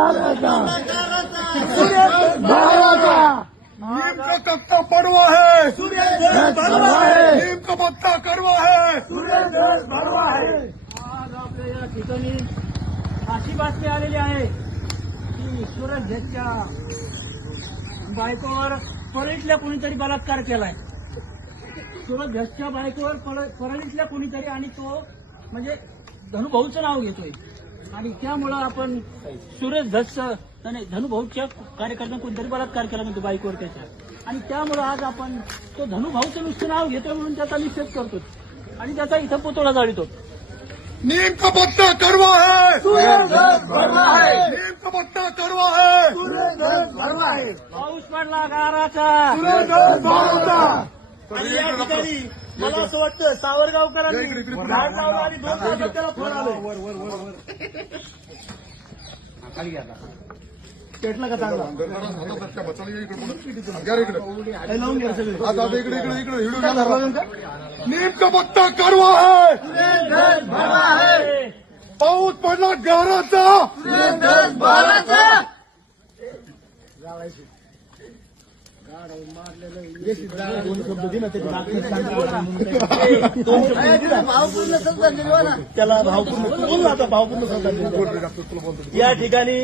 नीम का पत्ता कड़वा है, नीम का पत्ता कड़वा है। आज आपल्या या ठिकाणी अशी बातमी आलेली आहे की सूरज झेच्या बायकोवर परळीतल्या कोणीतरी बलात्कार केलाय. सूरज झेच्या बायकोवर परळीतल्या कोणीतरी, आणि तो म्हणजे धनुभाऊचं नाव घेतोय. आणि त्यामुळं आपण सूरज झेचं नाही, धनुभाऊच्या कार्यकर्त्यांनी कोणतरी बलात्कार केला म्हणतो बायकोवर त्याच्या, आणि त्यामुळं आज आपण तो धनुभाऊचं नुसतं नाव घेतोय म्हणून त्याचा निषेध करतो आणि त्याचा इथं पुतळा जाळीतो. नीम का पत्ता कड़वा है, नीम का पत्ता कड़वा है। पाऊस पडला गाराचा, आणि या ठिकाणी मला असं वाटतं सावरगावकरांनी झाड लावलं आणि 2 तासात त्याला फळ आलं. पेटला का चांगला लावून घ्या सगळे. नीम का पत्ता कड़वा है, पाऊस पडला गाराचा, त्याला भावपूर्ण भावपूर्ण या ठिकाणी